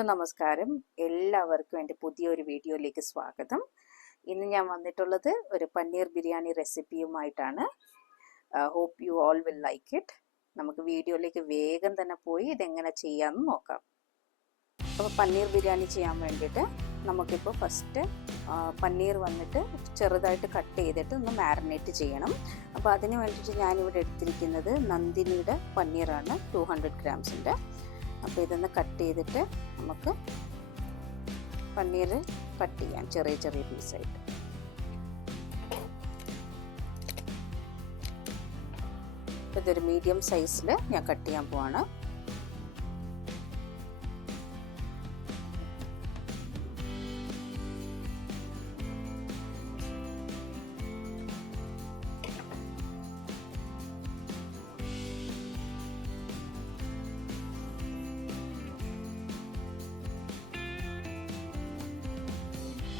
Hello നമസ്കാരം, എല്ലാവർക്കും എൻ്റെ പുതിയൊരു വീഡിയോയിലേക്ക് സ്വാഗതം. ഇന്ന് ഞാൻ വന്നിട്ടുള്ളത് ഒരു പനീർ ബിരിയാണി റെസിപ്പിയുമായിട്ടാണ്. Hope you all will like it. നമുക്ക് വീഡിയോയിലേക്ക് വേഗം തന്നെ പോയി ഇതെങ്ങനെ ചെയ്യാമെന്ന് നോക്കാം. അപ്പോൾ പനീർ ബിരിയാണി ചെയ്യാൻ വേണ്ടിയിട്ട് നമുക്കിപ്പോൾ ഫസ്റ്റ് പനീർ വന്നിട്ട് ചെറുതായിട്ട് കട്ട് ചെയ്തിട്ട് ഒന്ന് മാരിനേറ്റ് ചെയ്യണം. അപ്പോൾ അതിന് വേണ്ടിയിട്ട് ഞാനിവിടെ എടുത്തിരിക്കുന്നത് നന്ദിനിയുടെ പനീറാണ്, 200 ഗ്രാംസിൻ്റെ. അപ്പോൾ ഇതൊന്ന് കട്ട് ചെയ്തിട്ട് നമുക്ക് പനീർ കട്ട് ചെയ്യാം ചെറിയ ചെറിയ പീസായിട്ട്. ഇതൊരു മീഡിയം സൈസിൽ ഞാൻ കട്ട് ചെയ്യാൻ പോവാണ്.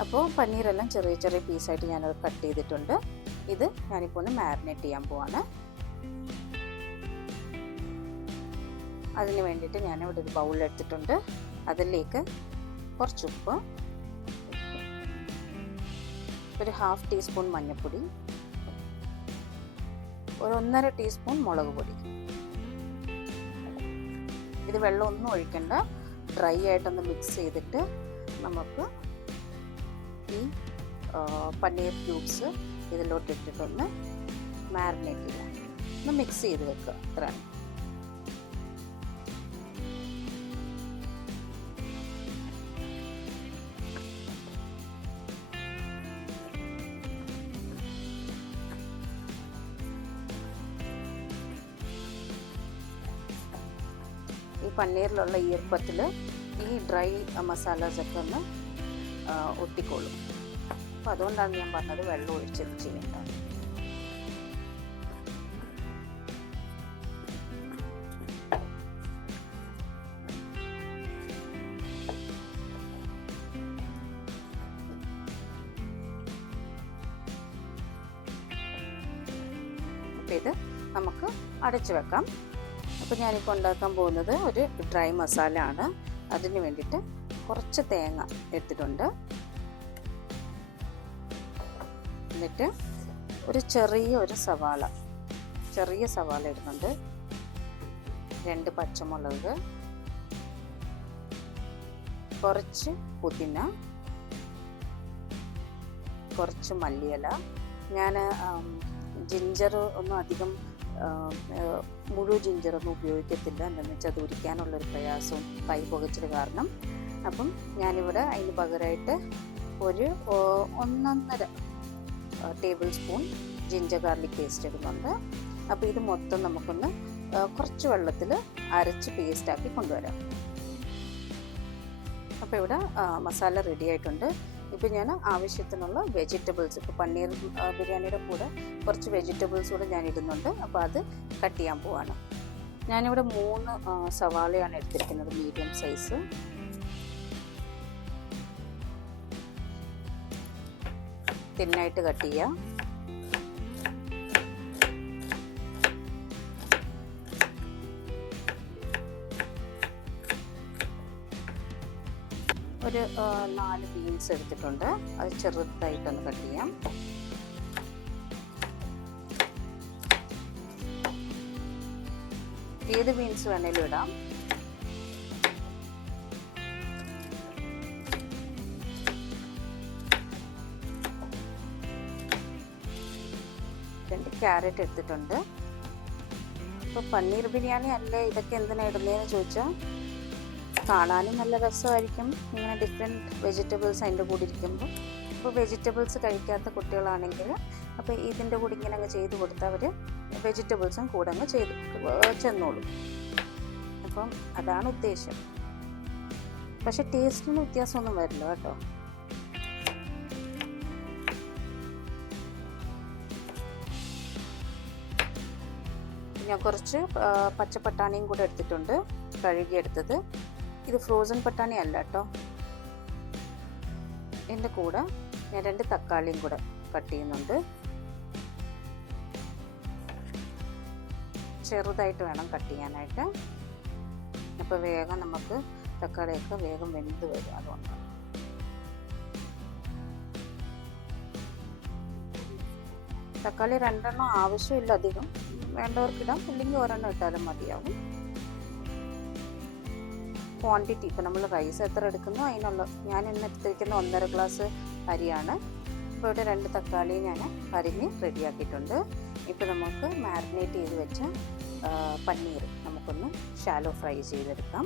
അപ്പോൾ പനീറെല്ലാം ചെറിയ ചെറിയ പീസായിട്ട് ഞാനത് കട്ട് ചെയ്തിട്ടുണ്ട്. ഇത് ഞാനിപ്പോൾ ഒന്ന് മാരിനേറ്റ് ചെയ്യാൻ പോവാണ്. അതിന് വേണ്ടിയിട്ട് ഞാനിവിടെ ഒരു ബൗൾ എടുത്തിട്ടുണ്ട്. അതിലേക്ക് കുറച്ച് ഉപ്പ്, ഒരു 1/2 ടീസ്പൂൺ മഞ്ഞൾപ്പൊടി, ഒരു 1.5 ടീസ്പൂൺ മുളക് പൊടി. ഇത് വെള്ളമൊന്നും ഒഴിക്കണ്ട, ഡ്രൈ ആയിട്ടൊന്ന് മിക്സ് ചെയ്തിട്ട് നമുക്ക് ഈ പനീർ ക്യൂബ്സ് ഇതിലോട്ട് ഇട്ടിട്ടൊന്ന് മാരിനേറ്റ് ചെയ്യാം. ഒന്ന് മിക്സ് ചെയ്ത് വെക്കുക. അത്രയാണ്. ഈ പനീറിലുള്ള ഈർപ്പത്തിൽ ഈ ഡ്രൈ മസാലാസൊക്കെ ഒന്ന് ഒട്ടിക്കോളും. അപ്പോൾ അതുകൊണ്ടാണ് ഞാൻ പറഞ്ഞത് വെള്ളം ഒഴിച്ചത് ചെയ്യേണ്ടത്. അപ്പോൾ ഇത് നമുക്ക് അടച്ചു വെക്കാം. അപ്പോൾ ഞാനിപ്പോൾ ഉണ്ടാക്കാൻ പോകുന്നത് ഒരു ഡ്രൈ മസാല ആണ്. അതിന് വേണ്ടിയിട്ട് കുറച്ച് തേങ്ങ എടുത്തിട്ടുണ്ട്. എന്നിട്ട് ഒരു ചെറിയ സവാള ഇടുന്നുണ്ട്. 2 പച്ചമുളക്, കുറച്ച് പുതിന, കുറച്ച് മല്ലിയില. ഞാൻ ജിഞ്ചർ ഒന്നും അധികം മുഴുവൻ ജിഞ്ചറൊന്നും ഉപയോഗിക്കത്തില്ല. എന്താണെന്ന് വെച്ചാൽ അത് ഉരിക്കാനുള്ളൊരു പ്രയാസവും കൈ പുകച്ചത് കാരണം. അപ്പം ഞാനിവിടെ അതിന് പകരമായിട്ട് ഒരു 1.5 table spoon ginger garlic paste ഇടുന്നുണ്ട്. അപ്പോൾ ഇത് മൊത്തം നമുക്കൊന്ന് കുറച്ച് വെള്ളത്തിൽ അരച്ച് പേസ്റ്റാക്കി കൊണ്ടുവരാം. അപ്പോൾ ഇവിടെ മസാല റെഡി ആയിട്ടുണ്ട്. ഇപ്പോൾ ഞാൻ ആവശ്യത്തിനുള്ള വെജിറ്റബിൾസ്, ഇപ്പോൾ പനീർ ബിരിയാണിയുടെ കൂടെ കുറച്ച് വെജിറ്റബിൾസ് കൂടെ ഞാൻ ഇടുന്നുണ്ട്. അപ്പോൾ അത് കട്ട് ചെയ്യാൻ പോവാണ്. ഞാനിവിടെ 3 സവാളയാണ് എടുത്തിരിക്കുന്നത്, മീഡിയം സൈസ്. തിന്നായിട്ട് കട്ട് ചെയ്യാം. ഒരു 4 ബീൻസ് എടുത്തിട്ടുണ്ട്. അത് ചെറുതായിട്ടൊന്ന് കട്ട് ചെയ്യാം. ഏത് ബീൻസ് വേണേലും ഇടാം. ക്യാരറ്റ് എടുത്തിട്ടുണ്ട്. ഇപ്പോൾ പനീർ ബിരിയാണി അല്ലേ, ഇതൊക്കെ എന്തിനാണ് ഇടുന്നതെന്ന് ചോദിച്ചാൽ കാണാനും നല്ല രസമായിരിക്കും. ഇങ്ങനെ ഡിഫറെൻറ്റ് വെജിറ്റബിൾസ് അതിൻ്റെ കൂടെ ഇരിക്കുമ്പോൾ. ഇപ്പോൾ വെജിറ്റബിൾസ് കഴിക്കാത്ത കുട്ടികളാണെങ്കിൽ അപ്പോൾ ഇതിൻ്റെ കൂടെ ഇങ്ങനെ അങ്ങ് ചെയ്ത് കൊടുത്താൽ അവർ വെജിറ്റബിൾസും കൂടെ അങ്ങ് ചെന്നോളും. അപ്പം അതാണ് ഉദ്ദേശം. പക്ഷെ ടേസ്റ്റിന് വ്യത്യാസമൊന്നും വരില്ല കേട്ടോ. ഞാൻ കുറച്ച് പച്ചപ്പട്ടാണിയും കൂടെ എടുത്തിട്ടുണ്ട്, കഴുകിയെടുത്തത്. ഇത് ഫ്രോസൺ പട്ടാണി അല്ല കേട്ടോ. ഇതിൻ്റെ കൂടെ ഞാൻ 2 തക്കാളിയും കൂടെ കട്ട് ചെയ്യുന്നുണ്ട്. ചെറുതായിട്ട് വേണം കട്ട് ചെയ്യാനായിട്ട്. അപ്പോൾ വേഗം നമുക്ക് തക്കാളിയൊക്കെ വേഗം വെന്ത് വരും. അതുകൊണ്ട് തക്കാളി 2 ആവശ്യമില്ല, അധികം വേണ്ടവർക്കിടാം, ഇല്ലെങ്കിൽ ഒരെണ്ണം ഇട്ടാലും മതിയാവും. ക്വാണ്ടിറ്റി ഇപ്പോൾ നമ്മൾ റൈസ് എത്ര എടുക്കുന്നോ അതിനുള്ള, ഞാൻ ഇന്ന് എടുത്തിരിക്കുന്ന 1.5 ഗ്ലാസ് അരിയാണ്. ഇപ്പോൾ ഇവിടെ 2 തക്കാളി ഞാൻ അരിഞ്ഞ് റെഡിയാക്കിയിട്ടുണ്ട്. ഇപ്പോൾ നമുക്ക് മാരിനേറ്റ് ചെയ്ത് വെച്ച പനീർ നമുക്കൊന്ന് ഷാലോ ഫ്രൈ ചെയ്തെടുക്കാം.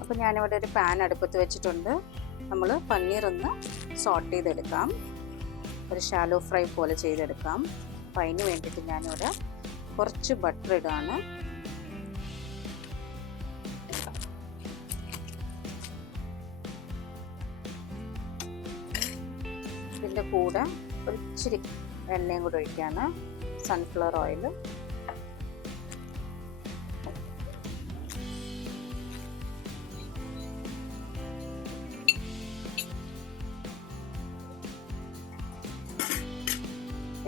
അപ്പോൾ ഞാനിവിടെ ഒരു പാൻ അടുപ്പത്ത് വെച്ചിട്ടുണ്ട്. നമ്മൾ പനീർ ഒന്ന് സോട്ട് ചെയ്തെടുക്കാം, ഒരു ഷാലോ ഫ്രൈ പോലെ ചെയ്തെടുക്കാം. അപ്പോൾ അതിന് വേണ്ടിയിട്ട് ഞാനിവിടെ കുറച്ച് ബട്ടർ ഇടാണ്. ഇതിൻ്റെ കൂടെ ഒരു ഇച്ചിരി എണ്ണയും കൂടെ ഒഴിക്കുകയാണ്, സൺഫ്ലവർ ഓയിൽ.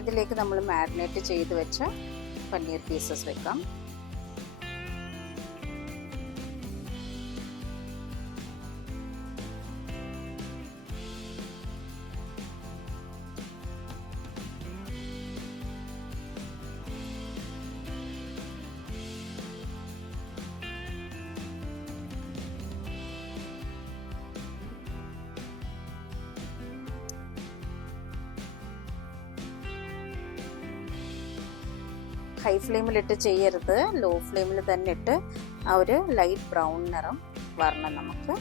ഇതിലേക്ക് നമ്മൾ മാരിനേറ്റ് ചെയ്ത് വെച്ച പനീർ പീസസ് വെക്കാം. ഹൈ ഫ്ലെയിമിലിട്ട് ചെയ്യരുത്, ലോ ഫ്ലെയിമിൽ തന്നെ ഇട്ട് ആ ഒരു ലൈറ്റ് ബ്രൗൺ നിറം വരണം നമുക്ക്.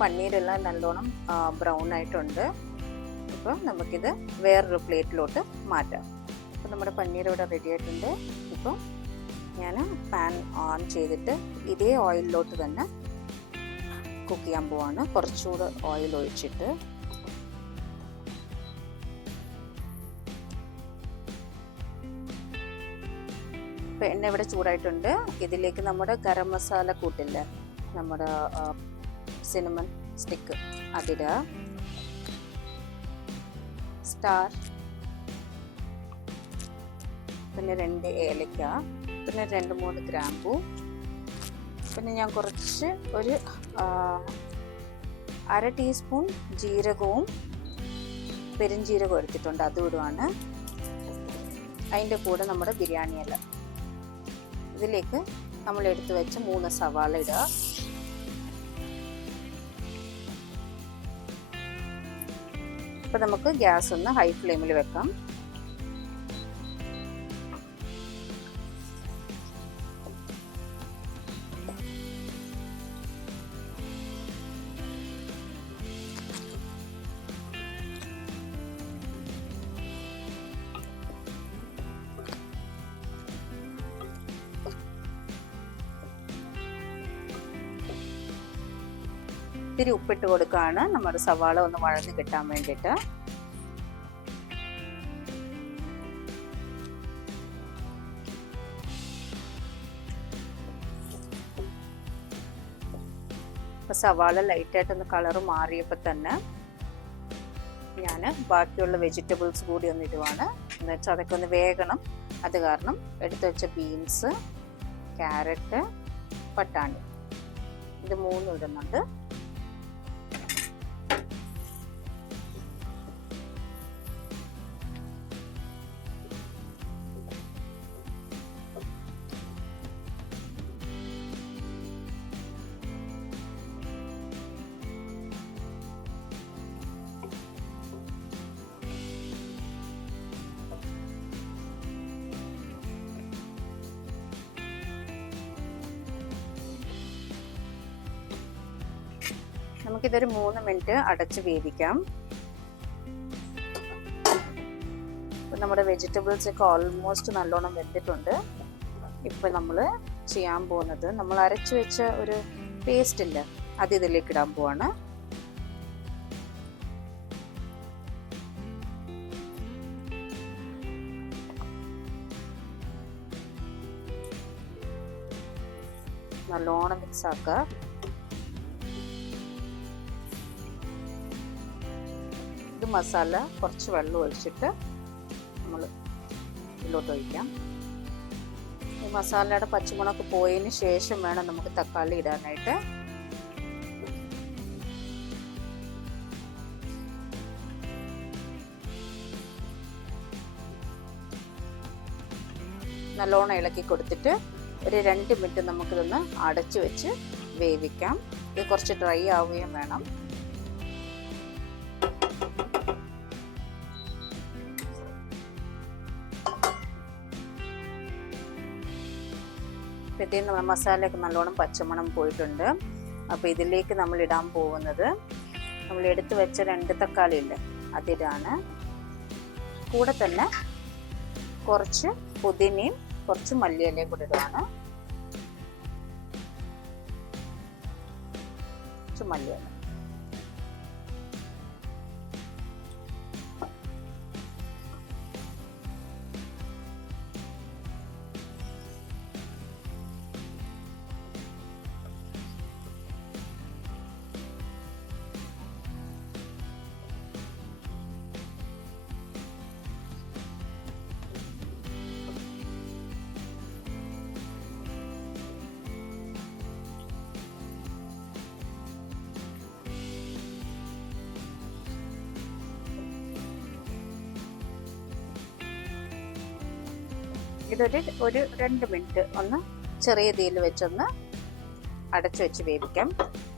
പനീരെല്ലാം നല്ലോണം ബ്രൗൺ ആയിട്ടുണ്ട്. ഇപ്പോൾ നമുക്കിത് വേറൊരു പ്ലേറ്റിലോട്ട് മാറ്റാം. അപ്പോൾ നമ്മുടെ പനീർ ഇവിടെ റെഡി ആയിട്ടുണ്ട്. ഇപ്പോൾ ഞാൻ പാൻ ഓൺ ചെയ്തിട്ട് ഇതേ ഓയിലിലോട്ട് തന്നെ കുക്ക് ചെയ്യാൻ പോവാണ്. കുറച്ചുകൂടെ ഓയിൽ ഒഴിച്ചിട്ട് ഇപ്പോൾ എണ്ണ ഇവിടെ ചൂടായിട്ടുണ്ട്. ഇതിലേക്ക് നമ്മുടെ ഗരം മസാല കൂട്ടില്ലേ, നമ്മുടെ സിനമൺ സ്റ്റിക്ക് അതിടുക, സ്റ്റാർ, പിന്നെ 2 ഏലക്ക, പിന്നെ 2-3 ഗ്രാമ്പൂ, പിന്നെ ഞാൻ കുറച്ച് ഒരു 1/2 ടീസ്പൂൺ ജീരകവും പെരുംജീരകവും എടുത്തിട്ടുണ്ട്, അത് ഇടുവാണ്. അതിൻ്റെ കൂടെ നമ്മുടെ ബിരിയാണി ഇല, ഇതിലേക്ക് നമ്മൾ എടുത്തു വെച്ച 3 സവാള ഇടുക. അപ്പോൾ നമുക്ക് ഗ്യാസ് ഒന്ന് ഹൈ ഫ്ലെയിമിൽ വെക്കാം. ഇത്തിരി ഉപ്പിട്ട് കൊടുക്കുകയാണ്, നമ്മുടെ സവാള ഒന്ന് വഴന്ന് കിട്ടാൻ വേണ്ടിയിട്ട്. സവാള ലൈറ്റായിട്ടൊന്ന് കളറ് മാറിയപ്പോൾ തന്നെ ഞാൻ ബാക്കിയുള്ള വെജിറ്റബിൾസ് കൂടി ഒന്ന് ഇടുവാണ്. എന്ന് വെച്ചാൽ അതൊക്കെ ഒന്ന് വേഗണം. അത് കാരണം എടുത്തു വെച്ച ബീൻസ്, ക്യാരറ്റ്, പട്ടാണി, ഇത് 3 ഇടുന്നുണ്ട്. നമുക്കിതൊരു 3 മിനിറ്റ് അടച്ച് വേവിക്കാം. നമ്മുടെ വെജിറ്റബിൾസ് ഒക്കെ ഓൾമോസ്റ്റ് നല്ലോണം വെന്തിട്ടുണ്ട്. ഇപ്പം നമ്മൾ ചെയ്യാൻ പോകുന്നത്, നമ്മൾ അരച്ചു വെച്ച ഒരു പേസ്റ്റ് ഇല്ല, അത് ഇതിലേക്ക് ഇടാൻ പോവാണ്. നല്ലോണം മിക്സ് ആക്കുക. ഇത് മസാല കുറച്ച് വെള്ളം ഒഴിച്ചിട്ട് നമ്മൾ ഇതിലോട്ട് ഒഴിക്കാം. ഈ മസാലയുടെ പച്ചമുളക് പോയതിന് ശേഷം വേണം നമുക്ക് തക്കാളി ഇടാനായിട്ട്. നല്ലോണം ഇളക്കി കൊടുത്തിട്ട് ഒരു 2 മിനിറ്റ് നമുക്കിതൊന്ന് അടച്ചു വെച്ച് വേവിക്കാം. ഇത് കുറച്ച് ഡ്രൈ ആവുകയും വേണം. ഇപ്പോഴത്തേക്കും നമ്മുടെ മസാലയൊക്കെ നല്ലോണം പച്ചമണം പോയിട്ടുണ്ട്. അപ്പോൾ ഇതിലേക്ക് നമ്മൾ ഇടാൻ പോകുന്നത്, നമ്മൾ എടുത്തു വെച്ച 2 തക്കാളി ഇല്ലേ, അതിടാണ്. കൂടെ തന്നെ കുറച്ച് പുതിനയും കുറച്ച് മല്ലിയിലയും കൂടി ഇടുവാണ്. കുറച്ച് മല്ലിയില. ഇതൊരു 2 മിനിറ്റ് ഒന്ന് ചെറിയ തീയിൽ വെച്ചൊന്ന് അടച്ചു വെച്ച് വേവിക്കാം.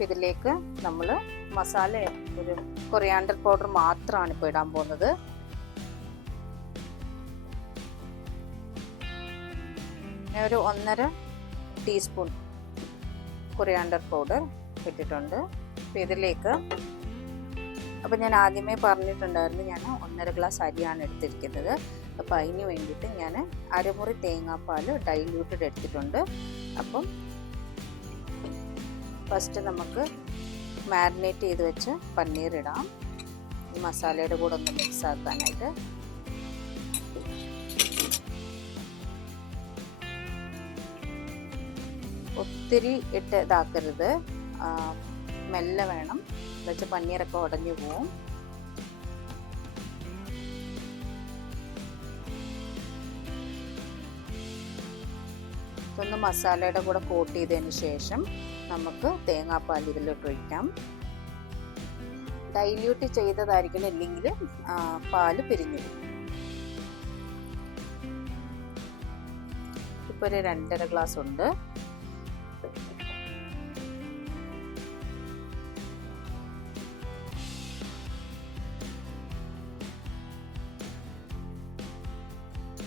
ഇതിലേക്ക് നമ്മൾ മസാല, ഒരു കൊറിയാണ്ടർ പൗഡർ മാത്രമാണ് ഇപ്പോൾ ഇടാൻ പോകുന്നത്. ഞാൻ ഒരു 1.5 ടീസ്പൂൺ കൊറിയാണ്ടർ പൗഡർ ഇട്ടിട്ടുണ്ട്. അപ്പോൾ ഇതിലേക്ക്, അപ്പോൾ ഞാൻ ആദ്യമേ പറഞ്ഞിട്ടുണ്ടായിരുന്നു, ഞാൻ 1.5 ഗ്ലാസ് അരിയാണ് എടുത്തിരിക്കുന്നത്. അപ്പോൾ അതിന് വേണ്ടിയിട്ട് ഞാൻ അരമുറി തേങ്ങാപ്പാൽ ഡൈല്യൂട്ടഡ് എടുത്തിട്ടുണ്ട്. അപ്പം ഫസ്റ്റ് നമുക്ക് മാരിനേറ്റ് ചെയ്ത് വെച്ച് പനീർ ഇടാം. ഈ മസാലയുടെ കൂടെ ഒന്ന് മിക്സ് ആക്കാനായിട്ട്. ഒത്തിരി ഇട്ട് ഇതാക്കരുത്, മെല്ലെ വേണം, എന്നുവെച്ചാൽ പനീറൊക്കെ ഉടഞ്ഞു പോവും. ഇതൊന്ന് മസാലയുടെ കൂടെ കോട്ട് ചെയ്തതിന് ശേഷം നമുക്ക് തേങ്ങാപ്പാൽ ഇതിലോട്ട് ഒഴിക്കാം. ഡൈല്യൂട്ട് ചെയ്തതായിരിക്കണം, ഇല്ലെങ്കിൽ പാല് പിരിഞ്ഞു പോകും. ഇപ്പോൾ ഒരു 2.5 ഗ്ലാസ് ഉണ്ട്.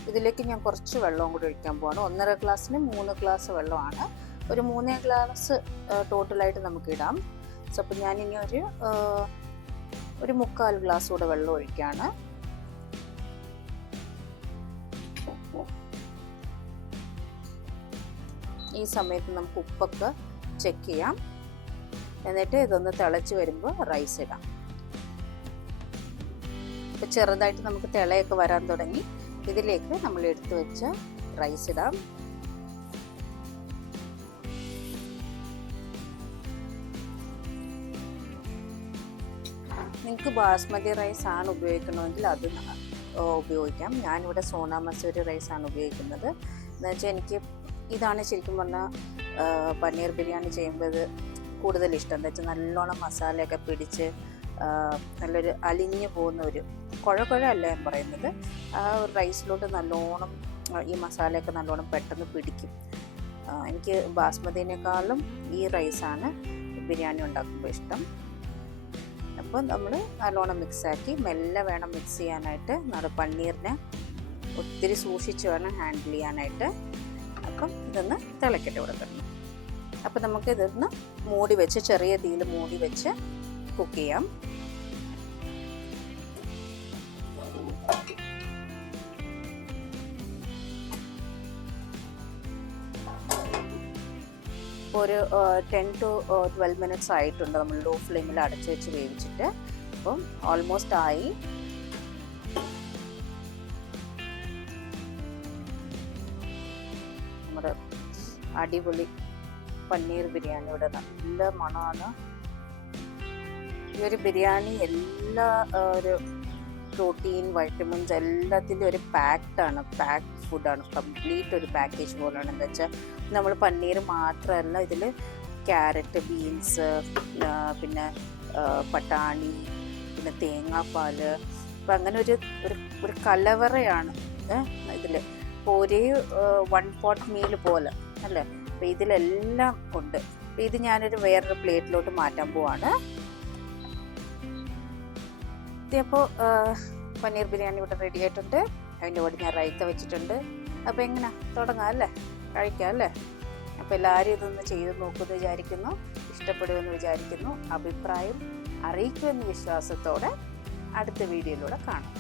ഇതിലേക്ക് ഞാൻ കുറച്ച് വെള്ളവും കൂടി ഒഴിക്കാൻ പോവാണ്. 1.5 ഗ്ലാസ്സിന് 3 ഗ്ലാസ് വെള്ളമാണ്. ഒരു 3 ഗ്ലാസ് ടോട്ടലായിട്ട് നമുക്ക് ഇടാം. സോ അപ്പോൾ ഞാനിനി ഒരു 3/4 ഗ്ലാസ് കൂടെ വെള്ളം ഒഴിക്കുകയാണ്. ഈ സമയത്ത് നമുക്ക് ഉപ്പൊക്കെ ചെക്ക് ചെയ്യാം. എന്നിട്ട് ഇതൊന്ന് തിളച്ച് വരുമ്പോൾ റൈസ് ഇടാം. ഇപ്പോൾ ചെറുതായിട്ട് നമുക്ക് തിളയൊക്കെ വരാൻ തുടങ്ങി. ഇതിലേക്ക് നമ്മൾ എടുത്തു വെച്ച റൈസ് ഇടാം. നിങ്ങൾക്ക് ബാസ്മതി റൈസ് ആണ് ഉപയോഗിക്കണമെങ്കിൽ അത് ഉപയോഗിക്കാം. ഞാനിവിടെ സോനാ മസൂരി റൈസാണ് ഉപയോഗിക്കുന്നത്. എന്നുവെച്ചാൽ എനിക്ക് ഇതാണ് ശരിക്കും പറഞ്ഞാൽ പനീർ ബിരിയാണി ചെയ്യുമ്പോൾ കൂടുതൽ ഇഷ്ടം. എന്താ വെച്ചാൽ നല്ലോണം മസാലയൊക്കെ പിടിച്ച് നല്ലൊരു അലിഞ്ഞു പോകുന്ന ഒരു കുഴ അല്ല ഞാൻ പറയുന്നത്, ആ ഒരു റൈസിലോട്ട് നല്ലോണം ഈ മസാലയൊക്കെ നല്ലോണം പെട്ടെന്ന് പിടിക്കും. എനിക്ക് ബാസ്മതിനേക്കാളും ഈ റൈസാണ് ബിരിയാണി ഉണ്ടാക്കുമ്പോൾ ഇഷ്ടം. അപ്പോൾ നമ്മൾ നല്ലോണം മിക്സാക്കി മെല്ലെ വേണം മിക്സ് ചെയ്യാനായിട്ട്. നമ്മുടെ പനീറിനെ ഒത്തിരി സൂക്ഷിച്ച് വേണം ഹാൻഡിൽ ചെയ്യാനായിട്ട്. അപ്പം ഇതൊന്ന് തിളക്കട്ടെ കൊടുക്കണം. അപ്പം നമുക്ക് ഇതൊന്ന് മൂടി വെച്ച്, ചെറിയ തീയിൽ മൂടി വെച്ച് കുക്ക് ചെയ്യാം. ഇപ്പോൾ ഒരു 10 to 12 മിനിറ്റ്സ് ആയിട്ടുണ്ട് നമ്മൾ ലോ ഫ്ലെയിമിൽ അടച്ചു വെച്ച് വേവിച്ചിട്ട്. അപ്പം ഓൾമോസ്റ്റ് ആയി. നമ്മുടെ അടിപൊളി പനീർ ബിരിയാണി ഇവിടെ നല്ല മണമാണ്. ഈ ഒരു ബിരിയാണി എല്ലാ ഒരു പ്രോട്ടീൻ, വൈറ്റമിൻസ് എല്ലാത്തിൻ്റെ ഒരു പാക്ഡ് ഫുഡാണ്. കംപ്ലീറ്റ് ഒരു പാക്കേജ് പോലെയാണ്. എന്താ വെച്ചാൽ നമ്മൾ പനീർ മാത്രമല്ല, ഇതിൽ ക്യാരറ്റ്, ബീൻസ്, പിന്നെ പട്ടാണി, പിന്നെ തേങ്ങാപ്പാൽ, അപ്പം അങ്ങനെ ഒരു കലവറയാണ് ഇതിൽ. ഇപ്പോൾ ഒരേ 1 pot മീൽ പോലെ അല്ലേ. അപ്പോൾ ഇതിലെല്ലാം ഉണ്ട്. ഇത് ഞാനൊരു വേറൊരു പ്ലേറ്റിലോട്ട് മാറ്റാൻ പോവാണ്. അപ്പോൾ പനീർ ബിരിയാണി ഇവിടെ റെഡി ആയിട്ടുണ്ട്. അതിൻ്റെ കൂടെ ഞാൻ റൈത്ത വെച്ചിട്ടുണ്ട്. അപ്പോൾ എങ്ങനെ തുടങ്ങാം അല്ലേ, കഴിക്കാം അല്ലേ. അപ്പോൾ എല്ലാവരും ഇതൊന്ന് ചെയ്ത് നോക്കുമെന്ന് വിചാരിക്കുന്നു, ഇഷ്ടപ്പെടുമെന്ന് വിചാരിക്കുന്നു. അഭിപ്രായം അറിയിക്കുമെന്ന് വിശ്വാസത്തോടെ അടുത്ത വീഡിയോയിലൂടെ കാണാം.